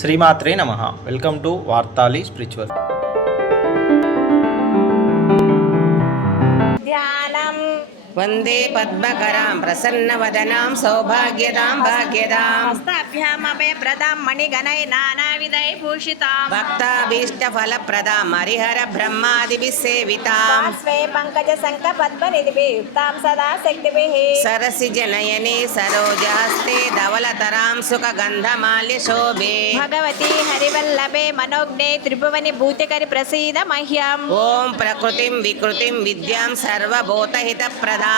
శ్రీమాత్రే నమ. Welcome to వార్తాలి spiritual ధ్యానం వందే పద్మకరాం ప్రసన్నవదనాం సౌభాగ్యదాం భాగ్యదాం హస్తాభ్యామభయ ప్రదాం మణిగణై నానావిధై భూషితాం భక్తాభీష్ట ఫలప్రదాం హరిహర బ్రహ్మాదిభిः సేవితాం స్వే పంకజ సంక పద్మనిధిభిः యుక్తాం సదా శక్తిభిः సరసి జనయనే సరోజహస్తే ధవలతరాం సుఖగంధమాల్య శోభే భగవతి హరివల్లభే మనోజ్ఞే త్రిభువని భూతికరి ప్రసీద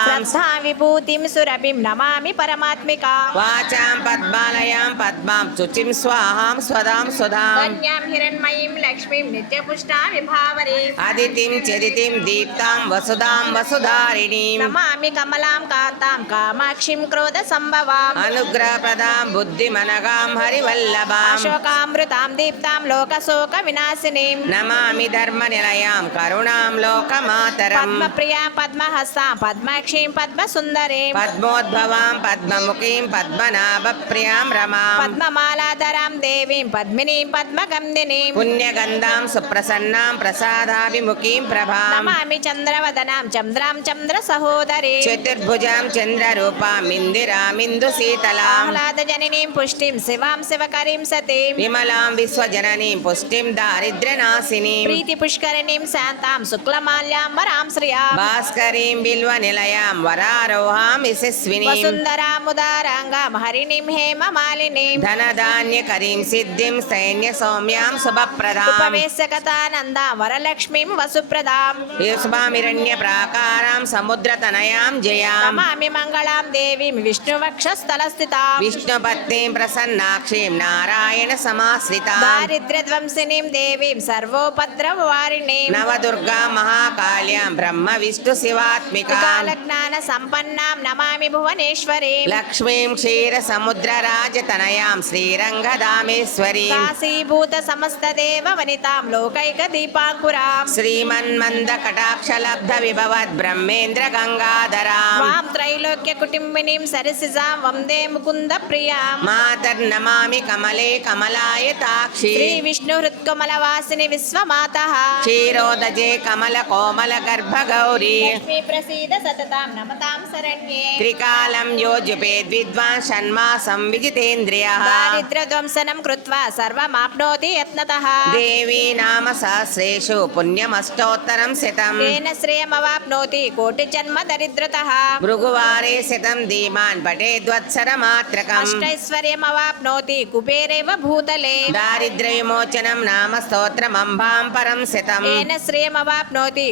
శ్రద్ధా విభూతిం సురభిం నమామి పరమాత్మికా. వాచాం పద్మాలయాం పద్మాం శుచిం స్వాహాం స్వదాం సుధాం కన్యాం హిరణ్మయీం లక్ష్మీం నిత్యపుష్టా విభావరి అదితిం చదితిం దీప్తాం వసుదాం వసుధారిణీం. నమామి కమలాం కాంతాం కామాక్షిం క్రోధ సంభవాం. అనుగ్రహప్రదాం బుద్ధిమనగాం హరివల్లభాం. అశోకామృతాం దీప్తాం లోకశోక వినాశినీం. నమామి ధర్మనిలయాం కరుణాం లోకమాతరం. పద్మప్రియాం పద్మహస్తాం పద్మాక్షీం कामाक्षीं पद्मसुन्दरीं पद्मोद्भवां पद्ममुखीं पद्मनाभप्रियाँ रमां पद्ममालाधरां देवीं पद्मिनीं पद्मगन्धिनीं पुण्यगन्धां सुप्रसन्नां प्रसादाभिमुखीं प्रभा नमामि चन्द्रवदनां चन्द्रां चन्द्रसहोदरी चतुर्भुजां चन्द्ररूपां इन्दिरामिन्दुसीतलां आह्लादजननीं पुष्टिं शिवां शिवकरीं सतीं विमलां विश्वजननीं पुष्टिं दारिद्र्यनाशिनीं प्रीतिपुष्करिणीं शान्तां शुक्लमाल्याम्बरां श्रियाँ भास्करीं बिल्वनिल బిల్వనిలయాం వరారోహాం యశస్వినీం వసుంధరాముదారాంగాం హరిణీం హేమ మాలినీం ధనధాన్యకరీం సిద్ధిం సైన్య సౌమ్యాం శుభప్రదాం ఉపవేశకతానందాం వరలక్ష్మీం వసుప్రదాం యుష్మామిరణ్య ప్రాకారాం సముద్రతనయాం జయాం నమామి మంగళాం దేవీం విష్ణువక్షస్థలస్థితాం విష్ణుపత్నీం ప్రసన్నాక్షీం నారాయణ సమాశ్రితాం దారిద్ర్యధ్వంసినీం దేవీం సర్వోపద్రవవారిణీం నవదుర్గా మహాకాళ్యాం బ్రహ్మ విష్ణు శివాత్మికాం కాలజ్ఞాన సంపన్నాం నమామి భువనేశ్వరీం. లక్ష్మీం క్షీర సముద్ర రాజతనయాం శ్రీరంగదామేశ్వరీం కాశీభూత సమస్త దేవ వనితాం లోకైక దీపాంకురాం. శ్రీమన్మంద కటాక్షలబ్ధ విభవద్ బ్రహ్మేంద్ర గంగాధరాం. వాం త్రైలోక్య కుటుంబినీం సరసిజాం వందే ముకుంద ప్రియాం. మాతర్నమామి కమలే కమలాయ తాక్షి. శ్రీ విష్ణు హృత్కమల వాసిని విశ్వమాత. క్షీరోదజే కమల కోమల గర్భ గౌరీ. లక్ష్మీ ప్రసీద సతతాం నమతాం శరణ్యే త్రికాలం యోజుపేద్ విద్వాన్ షణ్మాసం విజితేంద్రియ దారిద్ర్య ధ్వంసనం కృత్వా సర్వమాప్నోతి యత్నతః దేవీ నామ సహస్రేషు పుణ్యమష్టోత్తరం శతం తేన శ్రేయమవాప్నోతి కోటి జన్మ దరిద్రతః భృగువారే శతం ధీమాన్ పటేద్వత్సర మాత్రకం అష్టైశ్వర్యమవాప్నోతి కుబేరేవ భూతలే దారిద్ర్య విమోచనం నామ స్తోత్రమంబాం పరం శతం తేన శ్రేయమవాప్నోతి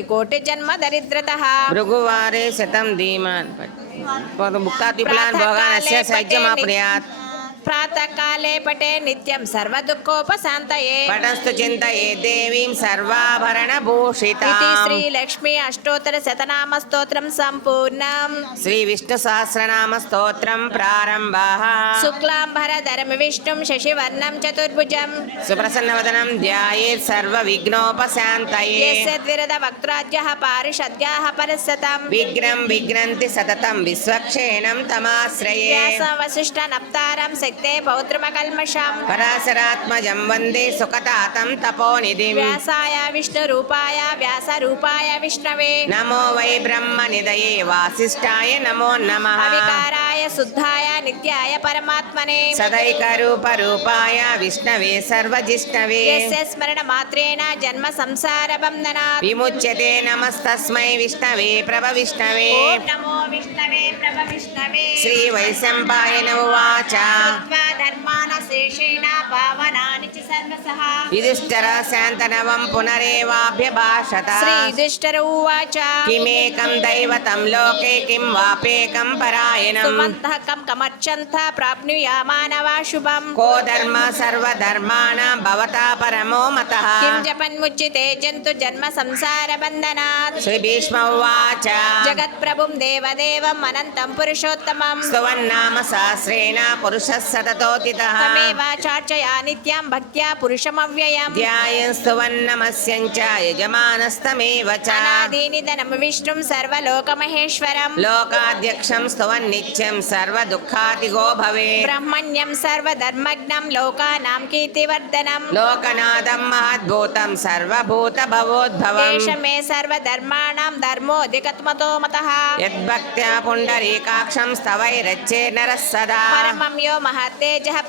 కోటి జన్మ దరిద్రతః భృగువారే శతం ధీమాన్ ముక్తాద్విపులాన్ భోగానస్య సజ్జమాపుర్యాత్ ప్రాతకాలే పటే నిత్యం సర్వదుఃఖోపశాంతయే. పటస్థు చింతయే దేవీం సర్వాభరణ భూషితాం శ్రీ లక్ష్మీ అష్టోత్తర శతనామ స్తోత్రం సంపూర్ణం. శ్రీ విష్ణు సహస్రనామ స్తోత్రం ప్రారంభ. శుక్లాంబరధరం విష్ణుం శశివర్ణం చతుర్భుజం. సుప్రసన్నవదనం ధ్యాయేత్ సర్వ విఘ్నోపశాంతయే యస్యద్విరద వక్త్రాజ్యః పారిషద్యాः పరస్సతం. విఘ్నం విఘ్నంతి సతతం విశ్వక్షేణం తమాశ్రయే. వ్యాసం వసిష్ఠ నప్తారం శక్తే పౌత్రమకల్మషం పరాశరాత్మజం వందే సుఖతాతం తపోనిధి వ్యాసాయ విష్ణు రూపాయ వ్యాస రూపాయ విష్ణవే నమో వై బ్రహ్మ నిదయే వాసిష్ఠాయ నమో నమ వికారాయ శుద్ధాయ నిత్యాయ పరమాత్మనే సదైక రూప రూపాయ విష్ణవే సర్వజిష్ణవే యస్య స్మరణ మాత్రేణ జన్మ సంసార బంధన విముచ్యతే నమస్తస్మై విష్ణవే ప్రభ విష్ణవే నమో విష్ణవే ప్రభ విష్ణవే శ్రీ వైశంపాయన ఉవాచ కృత్వా ధర్మాన శేషేణ పావనాని చ సర్వసః యుధిష్ఠర శాంతనవం పునరేవాభ్యభాషత శ్రీ యుధిష్ఠిర ఉవాచ కిమేకం దైవతం లోకే కిం వాపేకం పరాయణం సుమంతః కం కమర్చంత ప్రాప్నుయామానవా శుభం కో ధర్మ సర్వధర్మాణం భవతా పరమో మతః కిం జపన్ముచ్యతే జంతు జన్మ సంసార బంధనాత్ సతతోతితः తమేవ చార్చయా నిత్యం భక్త్యా పురుషమవ్యయం ధ్యాయం స్తువన్నమస్యం చ యజమానస్తమేవ చ అనాదీనిధనం విష్ణుం సర్వలోకమహేశ్వరం లోకాధ్యక్షం స్తువన్నిత్యం సర్వదుఃఖాతిగో భవే బ్రహ్మణ్యం సర్వధర్మజ్ఞం లోకానాం కీర్తివర్ధనం లోకనాథం మహద్భూతం సర్వభూత భవోద్భవం దేశమే సర్వధర్మాణం ధర్మోధికత్మతో మతః యద్భక్త్యా పుండరీకాక్షం స్తవైరచ్చే నరः సదా పరమం యో మహత్తేజః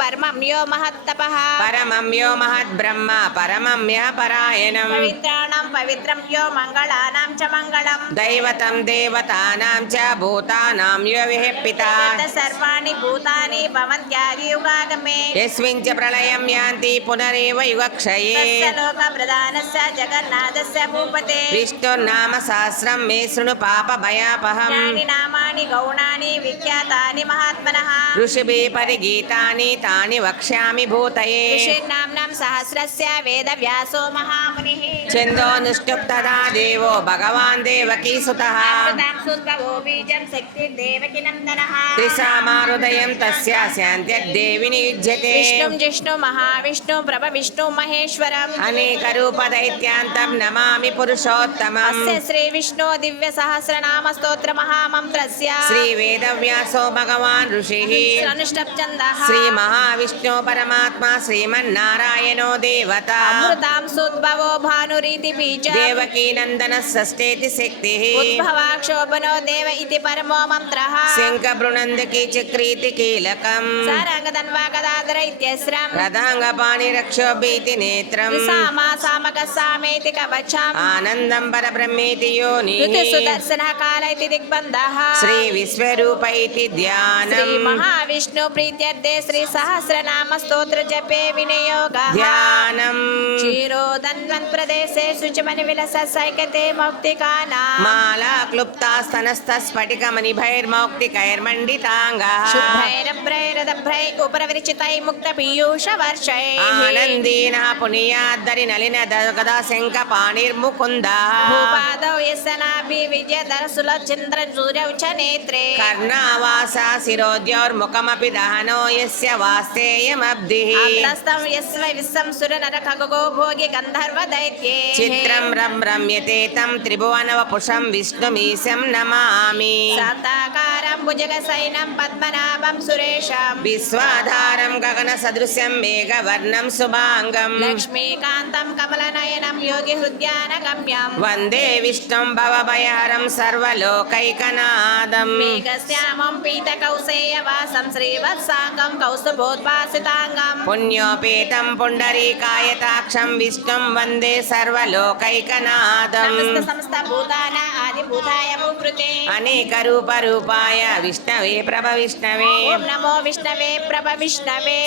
పరమం యో మహత్తపః పరమం యో మహద్బ్రహ్మ పరమం యః పరాయణం పవిత్రాణం పవిత్రం యో మంగళానాం చ మంగళం దైవతం దేవతానాం చ భూతానాం యో విహిప్పిత యత్ సర్వాణి భూతాని భవంత్యాది యుగాగమే యస్మిన్ చ ప్రళయం యాంతి పునరేవ యుగక్షయే తస్య లోక ప్రధానస్య జగన్నాథస్య భూపతే విష్ణుర్నామ సహస్రం మే శృణు పాప భయాపహం యాని నామాని పరిగీతాని తాని వక్ష్యామి భూతయే ఋషిర్నామ్నాం సహస్రస్య వేదవ్యాసో మహామునిः ఛందోనుష్టుప్తదా దేవో భగవాన్ దేవకీ సుతః సుద్భవో బీజం శక్తిర్దేవకి నందనः త్రిసామారుదయం తస్య శాంత్యద్దేవి నియుజ్యతే విష్ణుం జిష్ణు మహావిష్ణు ప్రభ విష్ణు మహేశ్వరం అనేక రూప దైత్యాంతం నమామి పురుషోత్తమం అస్య శ్రీ విష్ణు దివ్య సహస్రనామ స్తోత్ర మహామంత్రస్య శ్రీ వేదవ్యాసో భగవాన్ ఋషి అనుష్టప్చందః శ్రీ మహావిష్ణు పరమాత్మ శ్రీమన్నారాయణో దేవత అమృతాం సుద్భవో భానురీతి బీజ దేవకీ నందన షష్టేతి శక్తి ఉద్భవాక్షోభనో దేవ ఇతి పరమో మంత్రః శంఖ బృణందకి చక్రీతి కీలకం సారంగదన్వా గదాధర ఇత్యస్రం రథాంగ పాణి రక్షోభీతి నేత్రం సామా సామక సామేతి కవచం ఆనందం పరబ్రహ్మేతి యోని సుదర్శన కాల ఇతి దిగ్బంధః శ్రీ విశ్వరూప ఇతి ధ్యానం మహావిష్ణు ప్రీత్యర్థే శ్రీ సహస్రనామ స్తోత్ర జపే వినియోగ ధ్యానం. క్షీరోదన్వన్ ప్రదేశే శుచిమని విలస సైకతే మౌక్తికానా. మాలా క్లుప్తాస్తనస్థ స్ఫటిక మణిభైర్మౌక్తికైర్మండితాంగా శుద్ధైరభ్రైరదభ్రై ఉపరవిరిచితై ముక్త పీయూష వర్షై ఆనందీన పునీయాద్దరి నలిన గదా శంఖ పాణిర్ముకుంద భూపాదౌ యస్సనాభి విజయధర సులచంద్ర సూర్యౌ యస్య వాస్తేయమబ్ధి అంతస్థం యస్వ విశ్వం సుర నర ఖగో భోగి గంధర్వ దైత్యే చిత్రం రం రమ్యతే తం త్రిభువనవపుషం విష్ణుమీశం నమామి భుజగ సైనం పద్మనాభం సురేశం విశ్వాధారం గగన సదృశ్యం మేఘవర్ణం శుభాంగం. లక్ష్మీకాంతం కమలనయనం యోగి హృద్యాన గమ్యం వందే విష్ణుం భవభయహరం సర్వలోకైకనాదం. మేఘశ్యామం పీత కౌసేయ వాసం శ్రీవత్సాంగం కౌస్తుభోద్భాసితాంగం పుణ్యోపేతం పుండరీకాయతాక్షం విష్ణుం వందే సర్వలోకైకనాదం. సమస్త సమస్త భూతాన ఆది భూతాయ భూకృతే. అనేక రూప రూపాయ విష్ణవే ప్రభ విష్ణవే. నమో విష్ణవే ప్రభ విష్ణవే.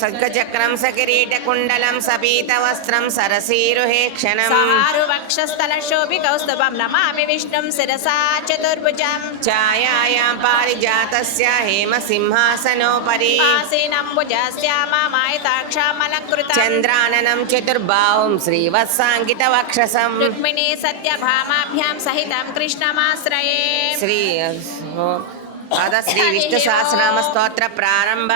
సర్గచక్రం సకిరీట కుండలం సపీత వస్త్రం సరసీరుహే క్షణం. సహారు వక్షస్థల శోభి కౌస్తుభం నమామి విష్ణుం శిరసా చతుర్భుజం. ఛాయాయాం పారిజాతస్య హేమ సింహాసనోపరి ఆసీనంబుజాస్యామాయతాక్షామలంకృతం చంద్రాననం చతుర్బాహుం శ్రీవత్సాంకిత వక్షసం రుక్మిణీ సత్యభామాభ్యాం సహితం కృష్ణమాశ్రయే. శ్రీ అద శ్రీ విష్ణు సహస్రనామ స్తోత్ర ప్రారంభ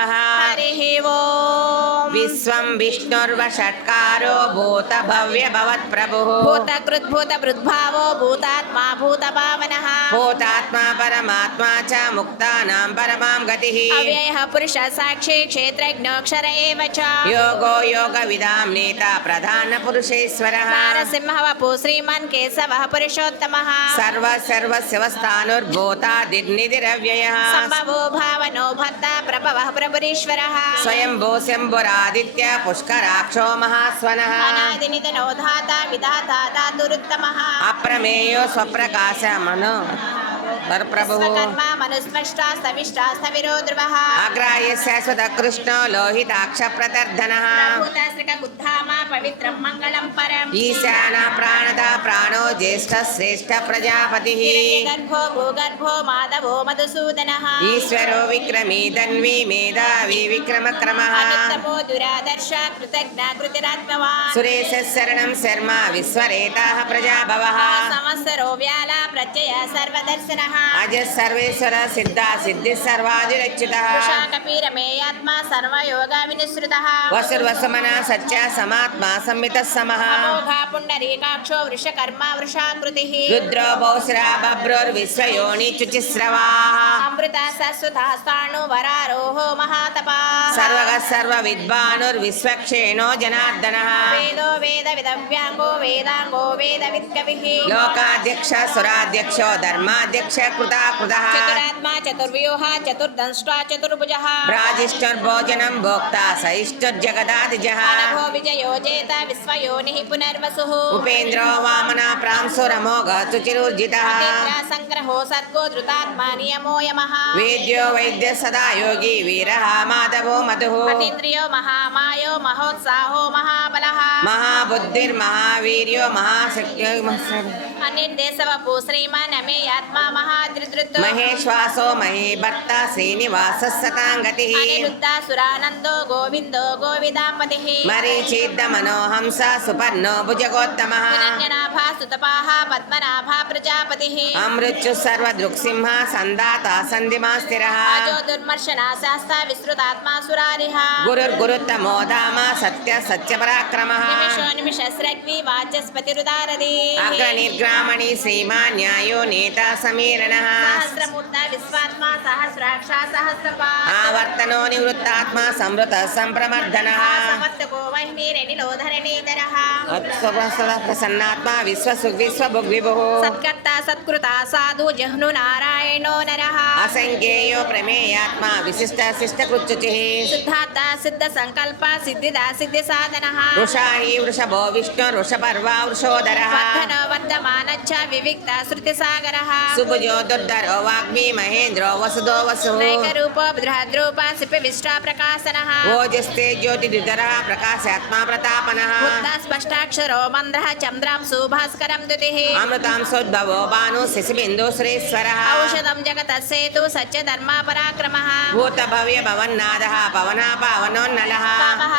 విశ్వం విష్ణుర్వషట్కారో భూత భవ్య భవత్ ప్రభు భూతకృద్భూత భృద్భావో భూతాత్మా భూత భావనః భూతాత్మా పరమాత్మా చ ముక్తానాం పరమాం గతి అవ్యయః పురుష సాక్షి క్షేత్రజ్ఞోక్షర ఏవ చ యోగో యోగ విదాం నేత ప్రధాన పురుషేశ్వర నారసింహ వపు శ్రీమాన్ కేశవః పురుషోత్తమః సర్వ సర్వ శివస్థానుర్భూతాదిర్నిధిరవ్యయ सम्भवो भावनो भर्ता प्रभवः प्रभुरीश्वरः। स्वयंभो शम्भुरादित्य पुष्कराक्षो महास्वनः। अनादिनितनो धाता विधाता మనో ప్రభు స్వకర్మ మనుస్పష్టాస్తవిష్టాస్తవిరో ధ్రువः అగ్రాయ శాశ్వత కృష్ణో లోహితాక్ష ప్రతర్ధన పవిత్రం మంగళం పరం ఈశాన ప్రాణద ప్రాణో జ్యేష్ఠ శ్రేష్ఠ ప్రజాపతి గర్భో భూగర్భో మాధవో మధుసూదనः ఈశ్వరో విక్రమీ ధన్వీ మేధావి విక్రమ క్రమ దురాదర్శ కృతజ్ఞ కృతిరాత్మవాన్ సురేశ శరణం శర్మ విశ్వరేతా ప్రజాభవ సంవత్సరో వ్యాల ప్రత్యయ సర్వదర్శనः सर्वेश्वरः अजः सर्वेश्वरः सिद्धः सिद्धिः सर्वादिरक्षितः कपि रमेयात्मा सर्वयोगाविनिसृतः वसुर्वसमनः समात्मा अमृता सरस्वतः स्थाणुवरारोहो महातपा। सर्वगः सर्वविद्वानुर्विश्वक्षेणो वेदो वेदविदव्याङ्गो वेदाङ्गो वेदविद्कविः लोकाध्यक्ष सुराध्यक्षो धर्माध्यक्ष चक्ष भोक्ता सहिष्ठुर्जगदादिजः नभो विजयो जेता विश्वयोनिः वामना धृतात्मा नियमो वेद्यो वैद्य सदा योगी वीर माधवो मधु। अतीन्द्रियो महामायो महोत्साहो महाबल। महाबुद्धिर्महावीर्यो महाशक्यो మహేశ్వాసో మహీభర్త శ్రీనివాస సతాంగతి అనిరుద్ధాసురానందో గోవిందో గోవిదాపతిః మరీచిద్ద మనోహంస సుపర్ణో భుజగోత్తమ హిరణ్యనాభా సుతపాః పద్మనాభా ప్రజాపతిః అమృత్యు సర్వదృక్సింహ సందాత సంధిమా స్థిర అజో దుర్మర్శనా శాస్త విస్తృతాత్మా సురారిః గురుర్గురుత్తమో ధామ సత్య సత్యపరాక్రమ నిమిషో నిమిషస్రగ్వి వాచస్పతిరుదారది అగ్రనిర్గ్రామణి శ్రీమాన్ న్యాయో నేత సమీరణ. ఆవర్తనో నివృత్తాత్మ సంవృత వహ్నిరణిలోధరణీధరః ప్రసన్నాత్మ విశ్వసు విశ్వభుగ్విభు సత్కర్త సత్కృత సాధు జహ్ను నారాయణో నరః. అసంఖ్యేయో ప్రమేయాత్మ విశిష్ట శిష్టకృత్యుచి సిద్ధార్థ సిద్ధ సంకల్ప సిద్ధిదా సిద్ధి సాధనః వృషాహి వృషభో విష్ణు వృషపర్వా వృషోదర. వర్ధనో వర్ధమానచ్చ आनच्छ विविक्ता श्रुतिसागरः। सुभुजो वाग्मी महेन्द्रो वसुदो वसुः। नैकरूपो भद्राद्रूपा सिपिविष्टा प्रकाशनः। ओजस्ते ज्योतिर्धरः प्रकाशात्मा प्रतापनः। स्पष्टाक्षरो मन्द्रः चन्द्रां सुभास्करं द्युतिः। अमृतां सोद्भवो भानु शिशुबिन्दु औषधं भूतभव्य भवन्नादः पवनः पावनोन्नलः कामः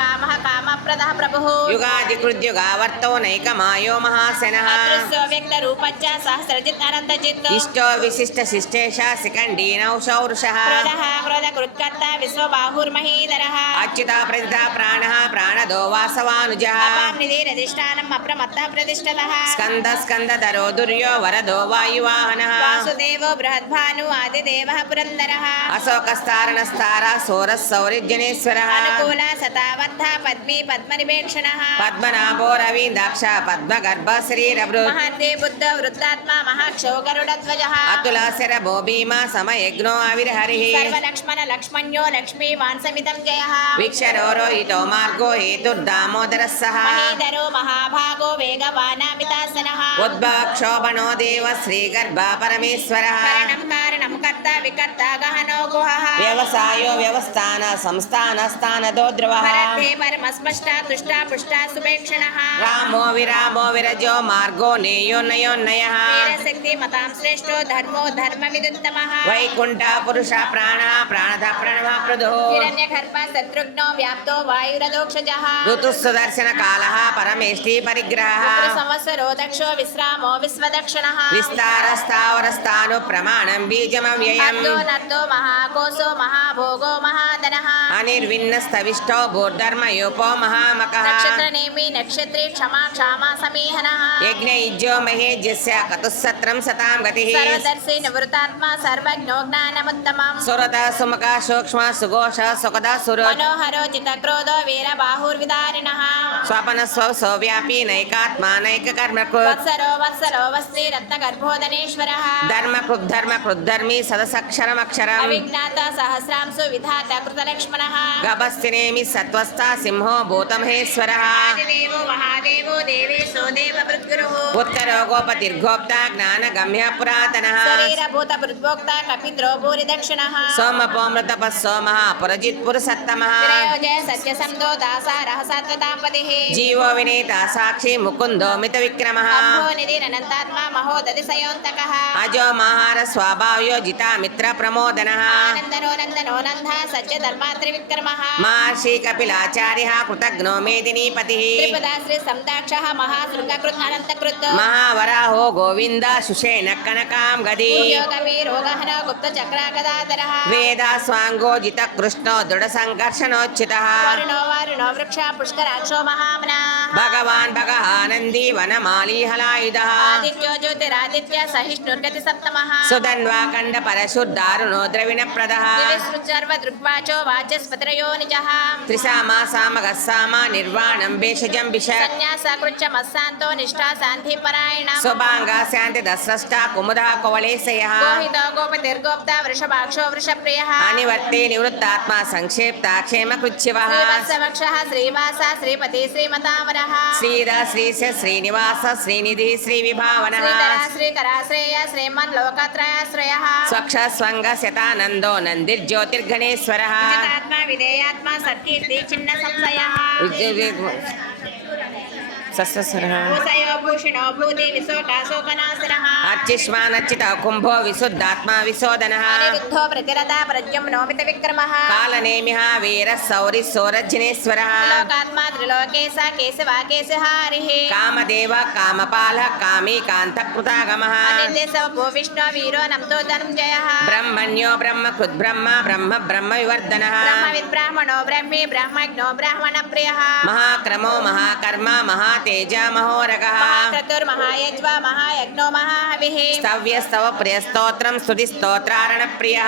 कामः कामप्रदः प्रभुः। युगादिकृद्युगावर्तो नैकमायो महा। అదృశ్యో వ్యక్త రూపచ్చ సహస్రజిత్ అనంతజిత్ ఇష్టో విశిష్ట శిష్టేష శిఖండీనౌషౌ వృష క్రోధః క్రోధ కృత్కర్త విశ్వబాహుర్మహీధరః అచ్యుత ప్రతిథ ప్రాణ ప్రాణదో వాసవానుజ. అపాంనిధిరధిష్టానం అప్రమత్త ప్రతిష్ఠతః స్కంద స్కందధరో దుర్యో వరదో వాయువాహన. వాసుదేవో బృహద్భాను ఆదిదేవः పురందరः అశోకస్తారణస్తార సోర సౌరిజనేశ్వర అనుకూల సతాబద్ధ పద్మీ పద్మనివేక్షణः పద్మనాభో రవీందాక్ష పద్మగర్భ శ్రీరభృత్ మహర్దే బుద్ధ వృద్ధాత్మ మహాక్షో గరుడధ్వజः అతుల శరభో భీమా సమయజ్ఞో ఆవిర్హరి. సర్వలక్ష్మణ లక్ష్మణ్యో లక్ష్మీవాన్ సమితం జయः. వీక్షరో రోహితో మార్గో హేతుర్దామోదర సహ మహీధరో మహాభాగో వేగవానామితాసనः. ఉద్భవక్షోభణో దేవ శ్రీగర్భ పరమేశ్వర కరణం కర్త వికర్త గహనో గుహः. వ్యవసాయో వ్యవస్థాన సంస్థాన స్థానదో ధ్రువ. పరద్ధే పరమస్పష్ట తుష్ట పుష్ట సుపేక్షణः రామో విరామో విరజో మార్గో నేయోన్నయోన్నయ వీరశక్తి మతాం శ్రేష్టో ధర్మో ధర్మ విదుత్తమః వైకుంఠ పురుష ప్రాణ ప్రాణద ప్రణవ పృదు హిరణ్యగర్భ శత్రుఘ్నో వ్యాప్తో వాయురదోక్షజः ఋతు సుదర్శన కాల పరమేష్టి పరిగ్రహ సంవత్సరో దక్షో విశ్రామో విశ్వదక్షిణः విస్తార స్థావర స్థాను ప్రమాణం బీజమవ్యయం నర్దో మహాకోశో మహాభోగో మహాధనः అనిర్విన్న స్థవిష్టో భూర్ధర్మయోపో మహామక నక్షత్ర నేమి నక్షత్రే క్షమా క్షామా సమీహనः యజ్ఞ ఇజ్జో మహేజ్యస్య కతుసత్రం సతాం గతి. సర్వదర్శి నివృతాత్మ సర్వజ్ఞో జ్ఞానముత్తమం. సురత సుముఖ సూక్ష్మ సుఘోష సుఖద సుర మనోహరో చిత్తక్రోధో వీరబాహుర్విదారిణः స్వపన స్వ సౌవ్యాపి నైకాత్మా నైక కర్మ వత్సరో వత్సరో వస్త్రీ రత్నగర్భోదనేశ్వరः ధర్మ కృద్ధర్మ కృద్ధర్మి సదసక్షరమక్షరం అవిజ్ఞాత సహస్రాంశు విధాత కృతలక్ష్మణः. గభస్తినేమి సత్వస్థ సింహో భూతమహేశ్వర. మహాదేవో దేవేశో దేవభృద్గురుః ఉత్తరో గోపతిర్గోప్త జ్ఞాన గమ్య పురాతన శరీరభూత భృద్భోక్త కపిద్రో భూరి దక్షిణः సోమపోమృతప సోమ పురజిత్ పురుషత్తమ త్రయోజయ సత్యసందో దాసారः సత్వతాపతిः జీవో వినేత సాక్షి ముకుందో మిత విక్రమ అభో నిధిరనంతాత్మా మహోదధి సయోంతకः అజో మహార స్వభావ్యో ఆయోజిత మిత్ర ప్రమోదన ఆనందనో మహావరాహో గోవింద సుషేణ కనకాం గది వేద స్వాంగోజిత కృష్ణో దృఢ మహామనా భగవాన్ భగహానంది వనమాలీహలాయుధ జ్యోతిరాదిత్య సహిష్ణుర్గతి సప్తమః సుధన్వాకండ పరశుద్ధారుణో ద్రవిణ ప్రద దివిసృజర్వ దృగ్వాచో వాచస్పతిరయో నిజః త్రిసామా సామగస్సామ నిర్వాణం భేషజం బిష మస్సాంతో నిష్ఠా శాంతి పరాయణ స్వభాంగా శాంతి దస్రష్ట కుముద కవళేశయ గోహితో గోపతిర్గోప్త వృషభాక్షో వృషప్రియ. అనివర్తే నివృత్తాత్మ సంక్షేప్త క్షేమ కృత్యవ శ్రీవత్సవక్ష శ్రీవాస శ్రీపతి శ్రీమతావర. శ్రీధ శ్రీశ శ్రీనివాస శ్రీనిధి శ్రీ విభావన శ్రీధర శ్రీకర శ్రేయ శ్రీమన్ లోకత్రయాశ్రయ స్వక్ష స్వంగ శతానందో నందిర్జ్యోతిర్గణేశ్వర. విధేయాత్మ సత్కీర్తి చిన్న సంశయ. అర్చిష్మానర్చిత కుంభో విశుద్ధాత్మ విశోదన అనిరుద్ధో ప్రతిరథ ప్రజ్ఞం నోమిత విక్రమ. కాలనేమిహ వీర సౌరి సోరజనేశ్వర లోకాత్మా త్రిలోకేశ కేశవ కేశవ హరిః కామదేవ కామపాల కామీ కాంత కృతాగమ భూ విష్ణు వీరో నమ్తో ధనంజయ బ్రహ్మణ్యో బ్రహ్మ కృద్బ్రహ్మ బ్రహ్మ బ్రహ్మ వివర్ధన. బ్రహ్మవిద్ బ్రాహ్మణో బ్రహ్మి బ్రహ్మజ్ఞో బ్రాహ్మణ ప్రియ. మహాక్రమో మహాకర్మ మహాతేజ మహోరగ మహాక్రతుర్ మహాయజ్వ మహాయజ్ఞో మహాహవిః స్తవ్య స్తవ ప్రియ స్తోత్రం స్తుతి స్తోత్రారణ ప్రియ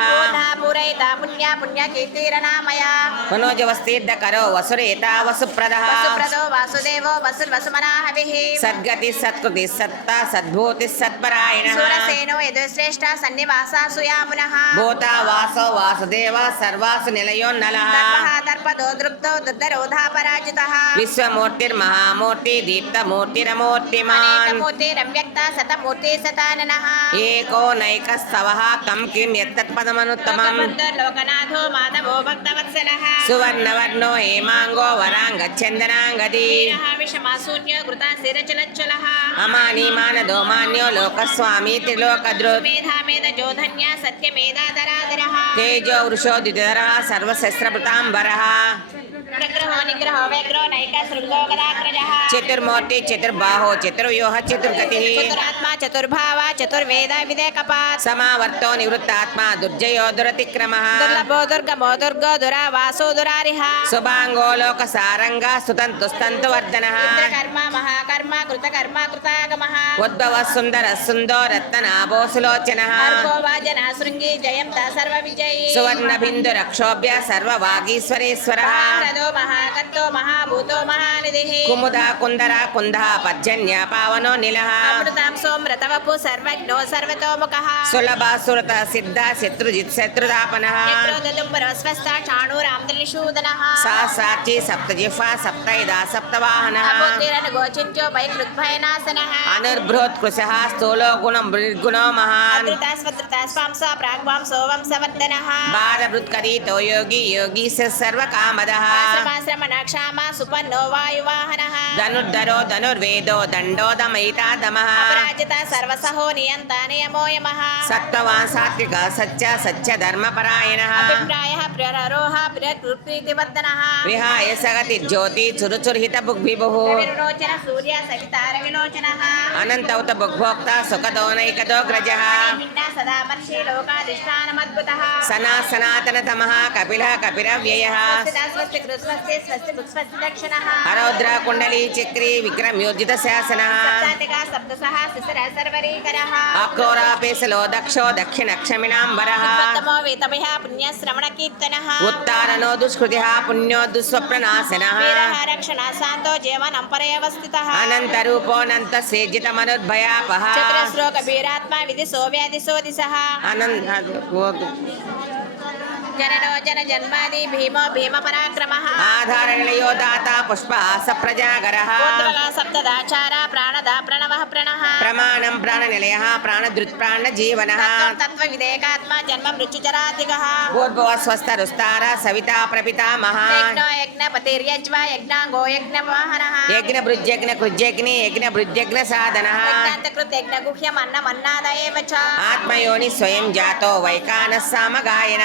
పూరయిత పుణ్య పుణ్య కీర్తిరనామయ మనోజవస్తీర్ధ కరో వసురేత వసుప్రద వసుప్రదో వాసుదేవో వసుర్ వసుమనాహవిః సద్గతి సత్కృతి సత్త సద్భూతి సత్పరాయణ సూరసేనో యదుశ్రేష్ట సన్నివాసాసు యామునః భూత వాసో వాసుదేవ సర్వాసు నిలయోన్నల దర్పః దర్పదో దృప్తో దుర్ధరోధా పరాజితః విశ్వమూర్తిర్మహామూర్తి దీప్తమూర్తిరమూర్తిమాన్ అనేకమూర్తి రవ్యక్త శతమూర్తి శతాననః ఏకో నైక స్తవః కం కిం యత్తత్పదమనుత్తమం లోకనాథో మాధవో భక్తవత్సలః సువర్ణవర్ణో హేమాంగో వరాంగచ్చందనాంగది వీరః విషమాశూన్యో కృతా శిరచలచ్చలః అమానీమానదో మాన్యో లోకస్వామి త్రిలోకదృత్ మేధామేధ జోధన్య సత్యమేధాధరాధరః తేజో వృషో ద్విధర సర్వశస్త్రభృతాంబరః ప్రగ్రహో నిగ్రహో వ్యగ్రో నైక శృంగో గదాగ్రజః చతుర్మూర్తి చతుర్బాహో చతుర్వ్యూహ చతుర్గతి చతురాత్మ చతుర్భావ చతుర్వేద విదేకపాత్ సమావర్తో నివృత్తాత్మ దుర్జయో దురతిక్రమ దుర్లభో దుర్గమో దుర్గో దురా వాసో దురారిహ శుభాంగో లోక సారంగా సుతంతుస్తంతు వర్ధన కర్మ ఉద్భవ సుందర సుందో సులోచన శృంగి జయంత సర్వ విజయీ సువర్ణ బిందు రక్షోభ్య సర్వవాగీశ్వరేశ్వర మహారథో మహాకర్తో మహాభూతో మహానిధిః కుముద కుందర కుంద పర్జన్య పావనో నిల అమృతాం సోమృతవపు సర్వజ్ఞో సర్వతోముఖః సులభ సురత సిద్ధ శత్రుజిత్ శత్రుదాపన స్వస్థ చాణూరాం త్రిశూదనః సా సాక్షి సప్తజిహ్వ సప్తైదా సప్తవాహన. భయకృద్భయనాశనః అనుర్బృహత్కృశ స్థూలో గుణం నిర్గుణో మహాన్ బాలభృత్కరీతో యోగి యోగి సర్వకామద సుపన్నో వాయువాహనః ధనుర్ధరో ధనుర్వేదో దండోదమయితాదమ అపరాజిత సర్వసహో నియంత నియమో యమః సత్వవాన్ సాత్విక సత్య సత్య ధర్మపరాయణ అభిప్రాయः ప్రియరోహ ప్రియప్రీతివర్ధనः విహాయ సగతి జ్యోతి చురుచుర్హిత విరోచన సూర్య విలోచనः అనంతౌత బుగ్భోక్త సుఖదోనైకదో గ్రజ నిన్న సదా మర్షి లోకాధిష్టానమద్భుతः సనా సనాతన తమ కపిల కపిర వ్యయ హరౌద్ర కుండలీ చక్రీ విక్రమ్యోజిత శాసన అక్రోరాపేశలో దక్షో దక్షిణ క్షమిణాంబర ఉత్తారణో దుష్కృతి పుణ్యో దుస్వప్ననాశన వీరः अनन्तरूपोऽनन्त सेजितमनुद्भयापः चतुरस्रो कबीरात्मा विधि सोऽव्याधिसो दिशः अनन्त జనరోజన జన్మాది భీమో భీమ పరాక్రమ ఆధారణలయో దాత పుష్ప సప్రజాగర సప్తదాచార ప్రాణద ప్రణవ ప్రణ ప్రమాణం ప్రాణనిలయ ప్రాణదృత్ ప్రాణ జీవన తత్వ విదేకాత్మ జన్మ మృత్యుచరాదిగ భూద్భవ స్వస్థ రుస్తార సవితా ప్రపితామహ యజ్ఞపతిర్యజ్వ యజ్ఞాంగో యజ్ఞ వాహన యజ్ఞ బృజ్యజ్ఞ కృజ్యజ్ఞ యజ్ఞ బృజ్యజ్ఞ సాధన యజ్ఞ గుహ్యం అన్నమన్నాదయే ఆత్మయోని స్వయం జాతో వైకానస్సామ సామగాయన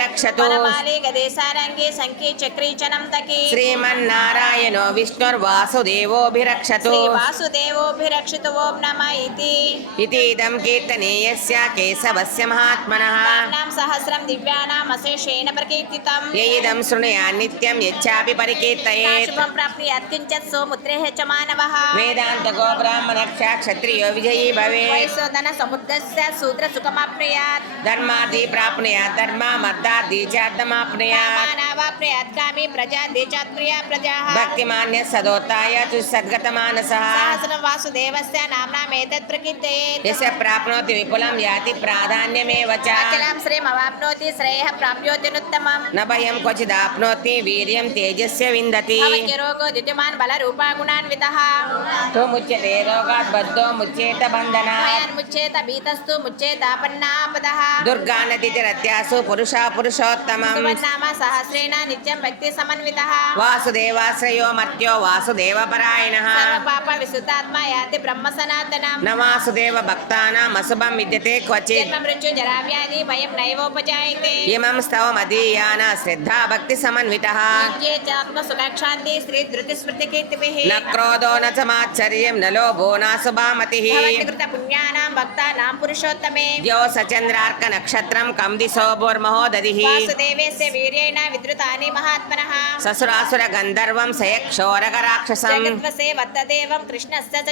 రక్షతు గదేశారంగే సంఖ్యే చక్రీచనం తకి. శ్రీమన్నారాయణో విష్ణుర్వాసుదేవోభిరక్షతు. వాసుదేవోభిరక్షతు ఓం నమ ఇది ఇదం కీర్తనేయస్య కేశవస్య మహాత్మనః. నాం సహస్రం దివ్యానాం అశేషేణ ప్రకీర్తితం. ఏదం శృణుయా నిత్యం యచ్చాపి పరికీర్తయేత్. శుభం ప్రాప్నుయాత్ కించిత్ సోముత్రే హెచ మానవః. వేదాంత గో బ్రాహ్మణ క్షత్రియో విజయీ భవేత్ వయసోదన సముద్రస్య శూద్ర సుఖమాప్నుయాత్. ధర్మాది ప్రాప్నుయాత్ ధర్మామ दादी जादम अपने आप। प्राप्नोति विपुलं याति प्राधान्यमेव च। श्रीमवाप्नोति श्रेयः न भयं क्वचिदाप्नोति वीर्यं तेजस्य विन्दति। द्युतिमान् तो रोगात् बद्धो मुच्येत बन्धनात्। भीतस्तु मुच्येतापन्नापदः। दुर्गा नदी पुरुषा पुरुषोत्तमं नाम सहस्रे నిత్యేన నిత్యం భక్తి సమన్విత. వాసుదేవాశ్రయో మర్త్యో వాసుదేవ పరాయణ పాప విశుద్ధాత్మ యాతి బ్రహ్మ సనాతనం. నమాసుదేవ భక్తానాం అశుభం విద్యతే క్వచిత్. మృత్యు జరావ్యాధి భయం నైవోపజాయతే ఇమం స్తవ మదీయాన శ్రద్ధా భక్తి సమన్విత. ఆత్మ సుఖాక్షాంతి శ్రీ ధృతి స్మృతి కీర్తిభిః. న క్రోధో న చ మాత్సర్యం న లోభో నా సుభామతిః కృత పుణ్యానాం భక్తానాం పురుషోత్తమే. ద్యో సచంద్రార్క నక్షత్రం కందిశోభోర్మహో దదిః వాసుదేవేస్య వీర్యేణ విద్రు विद्रुतानि महात्मनः। ससुरासुरगन्धर्वं सयक्षोरगराक्षसम् जगद्वसे वत्तदेवं कृष्णस्य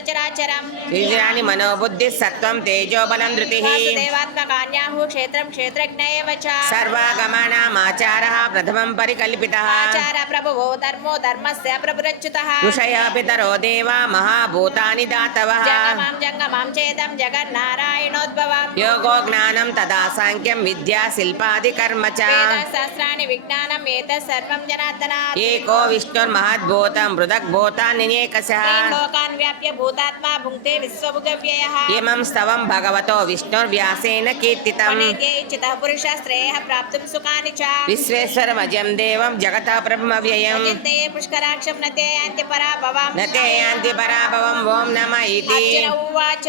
मनोबुद्धिः सत्त्वं तेजोबलं धृतिः। वासुदेवात्मकान्याहुः क्षेत्रं क्षेत्रज्ञ एव च। सर्वागमनामाचारः प्रथमं परिकल्पितः। आचार प्रभुवो धर्मो धर्मस्य प्रभुरच्युतः। ऋषयः पितरो देवा महाभूतानि दातवः। जङ्गमां जङ्गमां चेदं जगन्नारायणोद्भवम्। योगो ज्ञानं तदा साङ्ख्यं विद्या शिल्पादिकर्म च। वेदशास्त्राणि विज्ञानम् एतत् सर्वं जनार्दना एको विष्णुर्महद्भूतं पृथग्भूतान्यनेकशः लोकान् व्याप्य भूतात्मा भुङ्क्ते विश्वभुगव्ययः इमं स्तवं भगवतो विष्णुर्व्यासेन कीर्तितम् अनेके इच्छितः पुरुषः श्रेयः प्राप्तुं सुखानि च विश्वेश्वरमजं देवं जगतः प्रभमव्ययम् अचिन्ते पुष्कराक्षं न ते यान्ति पराभवम् न ते यान्ति पराभवम् ॐ नम इति अर्जुन उवाच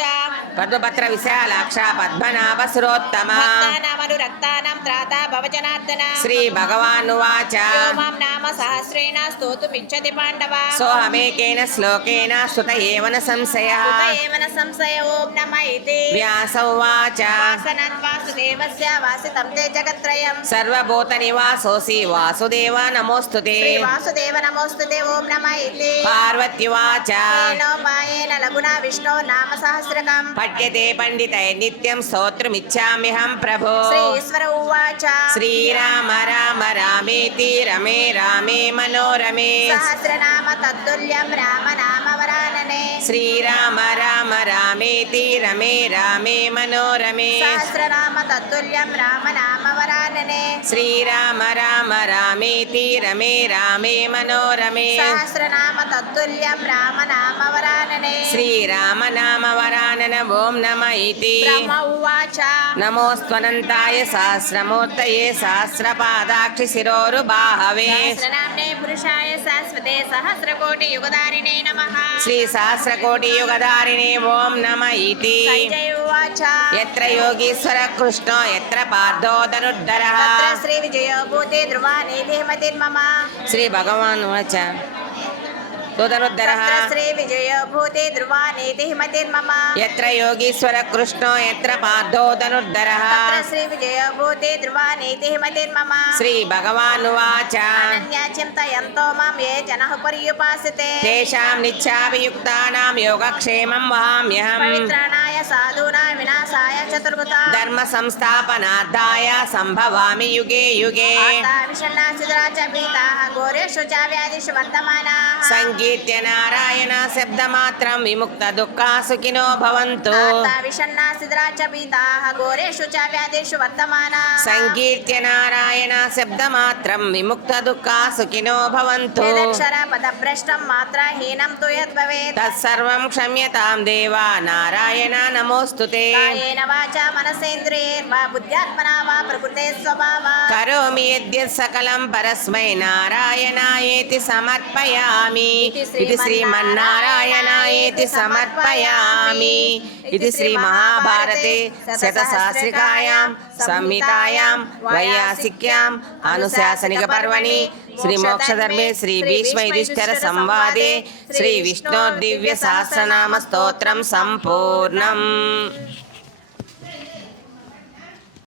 पद्मपत्र विशालाक्षा पद्मनाभसुरोत्तमा भक्तानामनुरक्तानां त्राता भव जनार्दन श्रीभगवानुवाच यो मां नाम सहस्रेण स्तोतुमिच्छति पाण्डव सोऽहमेकेन श्लोकेन श्रुत एव न संशयः उत एव न संशय ॐ नम इति व्यास उवाच वासनात् वासुदेवस्य वासितं ते जगत्त्रयम् सर्वभूतनिवासोऽसि वासुदेव नमोऽस्तु ते श्रीवासुदेव नमोऽस्तु ते ॐ नम इति पार्वत्युवाच येनो मायेन लघुना विष्णो नाम सहस्रकम् पठ्यते पण्डितैर्नित्यं स्तोत्रमिच्छाम्यहं प्रभो श्री ईश्वर उवाच श्रीराम राम रामेति रमे ప్రణీతి రమే రామే మనోరమే సహస్రనామ తత్తుల్యం రామ నామవరాననే శ్రీరామ రామ రామేతి రమే రామే మనోరమే సహస్రనామ తత్తుల్యం రామ నామ వరాననే శ్రీరామ రామ రామేతి రమే రామే మనోరమే సహస్రనామ తత్తుల్యం రామ నామ వరాననే శ్రీరామ నామ వరానన ఓం నమ ఇతి ఉవాచ సహస్రమూర్తయే శిరోరు బాహవే సహస్రనామ్నే పురుషాయ శాశ్వతే సహస్రకోటి యుగదారిణే నమః శ్రీ సహస్రకోటి యుగదారిణే ఓం నమ ఇతి సంజయ ఎత్ర యోగీశ్వర కృష్ణో ఎత్ర పార్థోధనుద్ధర శ్రీ విజయోభూతి ధ్రువా నీతి మతిర్మమ శ్రీ భగవాన్ వాచ విజయో భూతే ధ్రువా నేతి మతిర్మమ यत्र योगीश्वर कृष्णो यत्र पार्थो धनुर्धरः తత్ర శ్రీ విజయో భూతే ధ్రువా నేతి మతిర్మమ श्रीभगवानुवाच అనన్యా చింతయంతో మాం ఏ జనః పర్యుపాసితే तेषां निच्छाभियुक्तानां योगक्षेमं वहाम्यहम् పవిత్రాణాయ సాధూనా వినాశాయ చతుర్భుత धर्मसंस्थापनार्थाय सम्भवामि युगे युगे విషణ్ణా సిద్రా చ భీతాః ఘోరేషు చ వ్యాధిషు కీర్త్యనారాయణ శబ్దమాత్రం విముక్త దుఃఖా సుఖినో భవంతు విషన్నా సిద్ధరా చ పీతాః ఘోరేషు చ వ్యాధేషు వర్తమానా సంకీర్త్య నారాయణ శబ్దమాత్రం విముక్త దుఃఖా సుఖినో భవంతు వేదక్షర పదభ్రష్టం మాత్రహీనం తు యద్భవేత్ తత్సర్వం క్షమ్యతాం దేవా నారాయణ నమోస్తుతే కాయేన వాచ మనసేంద్రియేర్వా బుద్ధ్యాత్మనా వా ప్రకృతే స్వభావా కరోమి సకలం పరస్మై నారాయణాయేతి సమర్పయామి ఇది శ్రీమన్నారాయణాయేతి సమర్పయామి ఇది శ్రీ మహాభారతే శతశాస్త్రికాయాం సంహితాయాం వైయాసిక్యాం అనుశాసనిక పర్వణి శ్రీమోక్షధర్మే శ్రీ భీష్మ సంవాదే శ్రీ విష్ణోర్దివ్య సహస్రనామ స్తోత్రం సంపూర్ణం